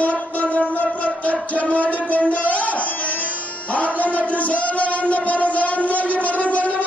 ಪರಮಾತ್ಮನನ್ನ ಪ್ರತ್ಯಕ್ಷ ಮಾಡಿಕೊಂಡು. ಆತನ ತ್ರಿಶೂಲವನ್ನು ಪರದಾನವಾಗಿ ಬರೆದುಕೊಂಡು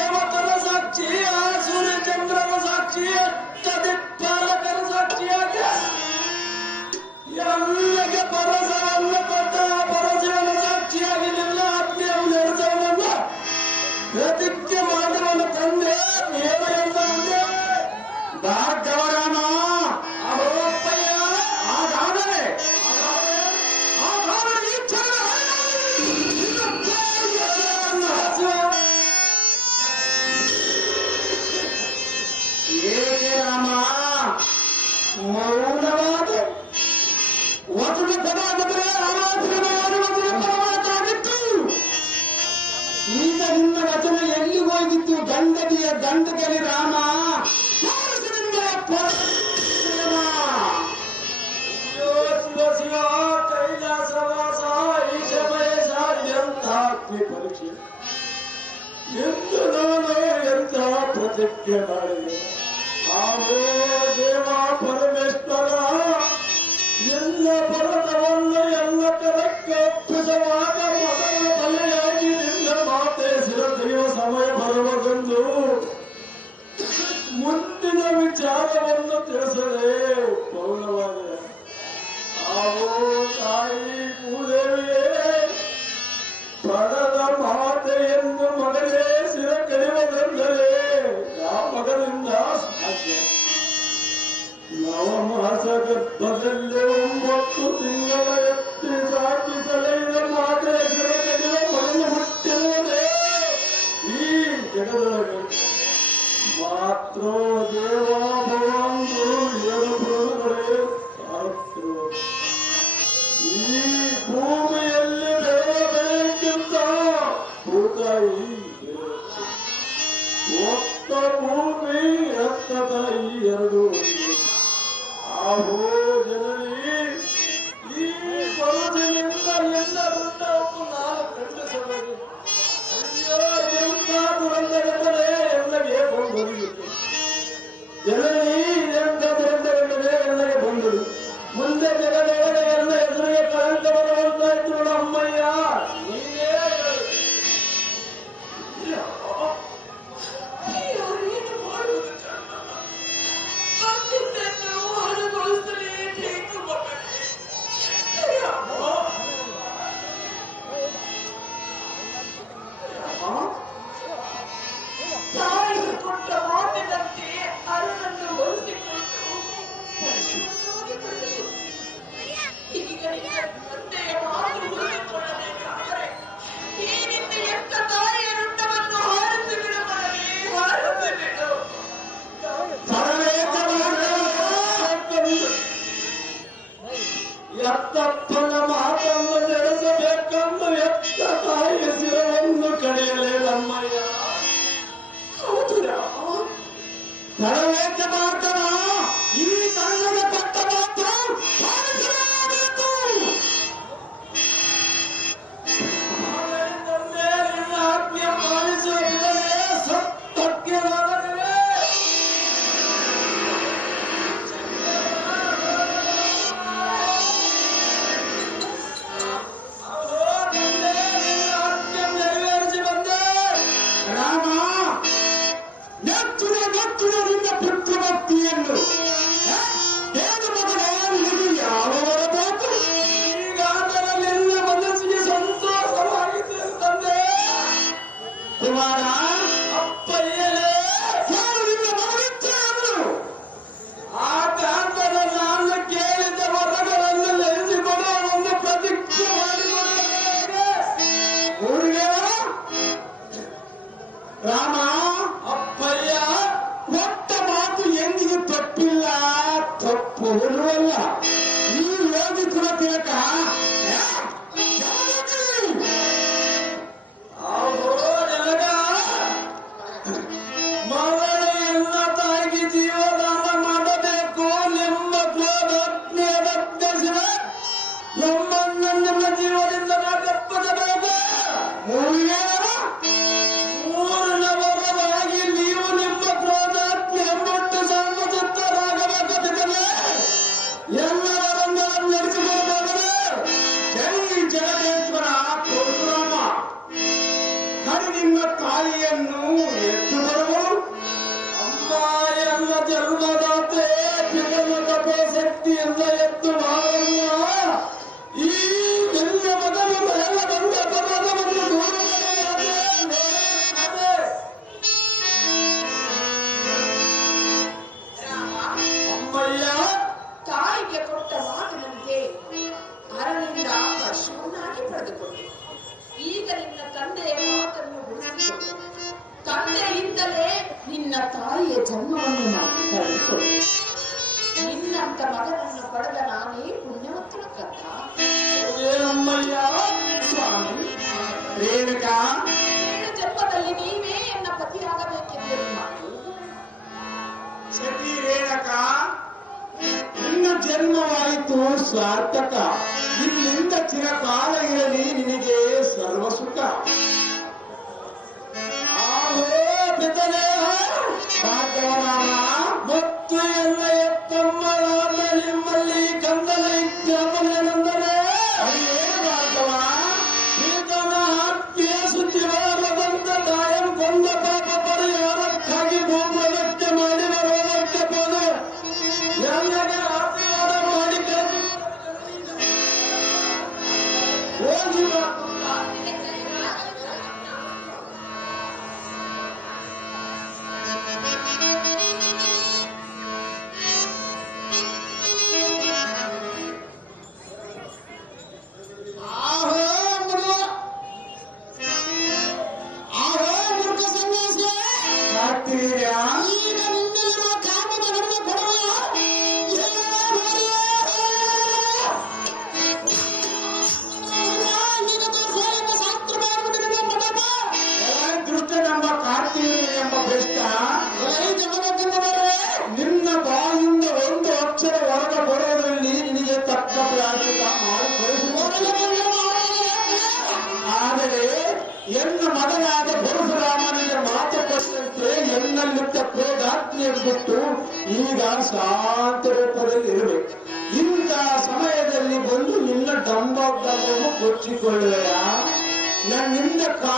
ಸೇವಕರು ಅದಕ್ಕೆ ಮಾಡಿದೆ. ಆವೋ ದೇವ ಪರಮೇಶ್ವರ, ಎಲ್ಲ ಪರದವನ್ನು ಎಲ್ಲ ಕರಕ್ಕೆ ಒಪ್ಪಿಸವಾದ ಪದನ ತಲೆಯಾಗಿ ನಿನ್ನ ಮಾತೆ ಸಿರತೆಯ ಸಮಯ ಬರುವುದೆಂದು ಮುಂದಿನ ವಿಚಾರವನ್ನು ತಿಳಿಸದೆ ಪೌರ ನವಮಾಸಗರ್ಭದಲ್ಲಿ ಒಂಬತ್ತು ತಿಂಗಳ ಎತ್ತಿ ಸಾಕಿ ಸಲೈದ ಮಾತೆಯ ಶಿರತೆಗಳ ಈ ಜಗದಾಗ ಮಾತ್ರ ದೇವಾ ಭಗವಂತರು ಎರಡು ಪ್ರಭುಗಳೇ ಈ ಭೂಮಿಯಲ್ಲಿ ದೇವತೆಗಿಂತ ಭೂಮಿ ರಕ್ತ ತಾಯಿ ಎರಡು ಅಂತ ಎತ್ತ ತಾಯಿ ಹೆಸರವನ್ನು ಕಡೆಯಲೇ ನಮ್ಮಯ್ಯ ಹೌದು ತಡವೇಕೆ ಮಾಡ್ತಾನ ಈ ತಂಡದ wà. ತಾಯಿಯ ಜನ್ಮವನ್ನು ನಾನು ಪಡೆದುಕೊಂಡೆ ನಿನ್ನಂತ ಮಗನನ್ನು ಪಡೆದ ನಾನೇ ಪುಣ್ಯವಂತನ ಏನಮ್ಮಯ್ಯ ಸ್ವಾಮಿ ರೇಣುಕ ಜನ್ಮದಲ್ಲಿ ನೀವೇ ಎನ್ನ ಪತಿಯಾಗಬೇಕೆಂದು ಸತಿ ರೇಣಕ ನಿನ್ನ ಜನ್ಮವಾಯಿತು ಸಾರ್ಥಕ ಇಲ್ಲಿಂದ ಚಿರಕಾಲ ಇರಲಿ ನಿನಗೆ ಸರ್ವಸುಖ. ಆಹೋ ಭಾಗ್ಯವನಾಮ ಮತ್ತು ಎಲ್ಲ ಎತ್ತಮ್ಮರಾದ ನಿಮ್ಮಲ್ಲಿ ಕಂದನ ಇತ್ಯಾಪನೆಂದರೆ ಅದೇನು ಭಾಗ್ಯವ ಈತನ ಆತ್ಮೀಯ ಸುದ್ದಿವಾರದಂತ ಕಾಯಂ ಕೊಂದ ಪಾಪ ಪರಿಹಾರಕ್ಕಾಗಿ ಭೂಪ್ರದಕ್ಕೆ ಮಾಡಿ ಬರುವುದಕ್ಕೆ ಬಂದು ಎಲ್ಲರಿಗೆ ಆಶೀರ್ವಾದ ಮಾಡಿ ಹೋಗಿ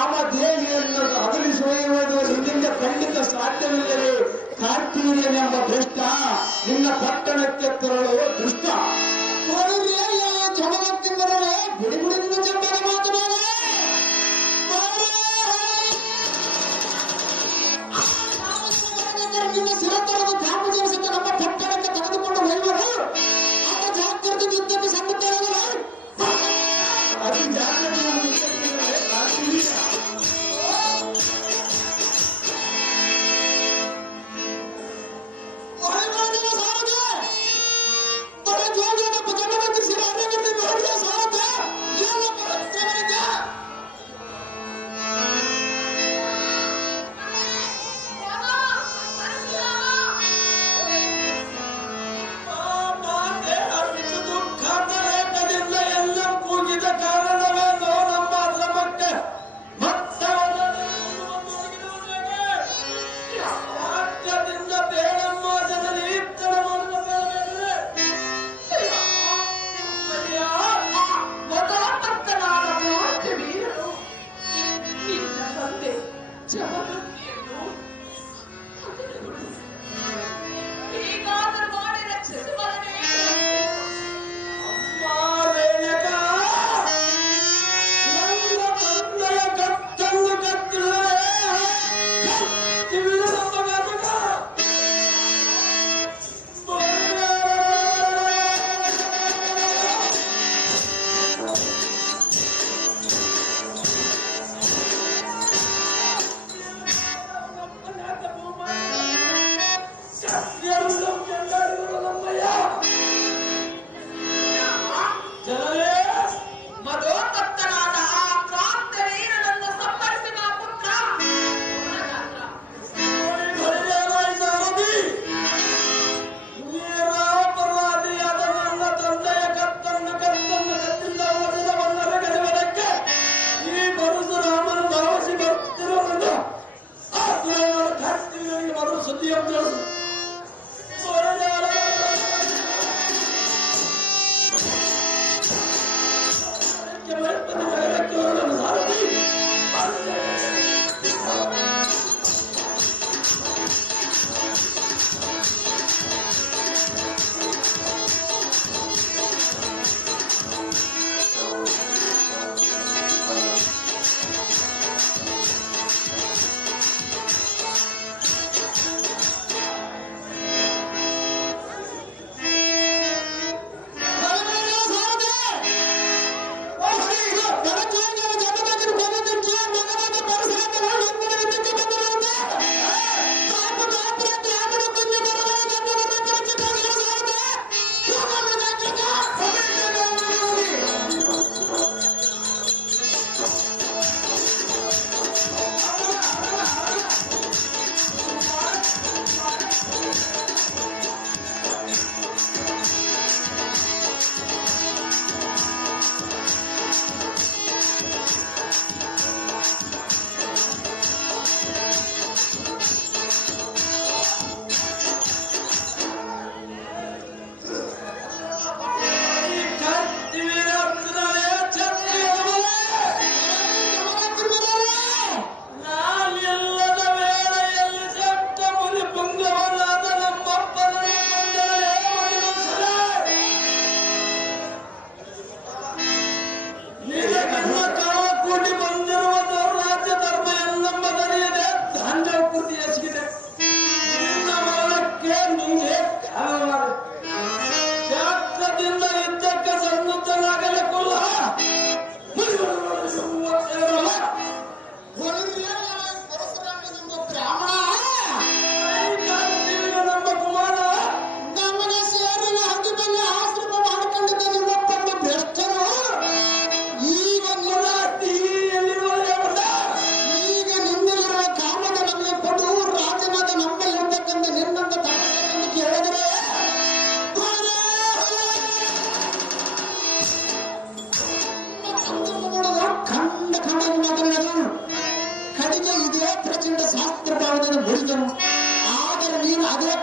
ಕಾಮದೇವಿಯನ್ನು ಅಗಲಿಸುವುದು ನಿನ್ನಿಂದ ಖಂಡಿತ ಸಾಧ್ಯವಿಲ್ಲದೆ ಕಾರ್ತೀರ್ಯನೆಂಬ ಭ್ರಷ್ಟ ನಿನ್ನ ಪಟ್ಟಣಕ್ಕೆ ತೆರಳುವ ದುಷ್ಟ ಚಂದನ ಮಾತನಾಡ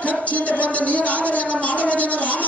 ಕಚ್ಚಿಂದ ಬಂದ ನೀರಾದರೆ ನಮ್ಮ ಮಾಡುವುದೇನು ರಾಮ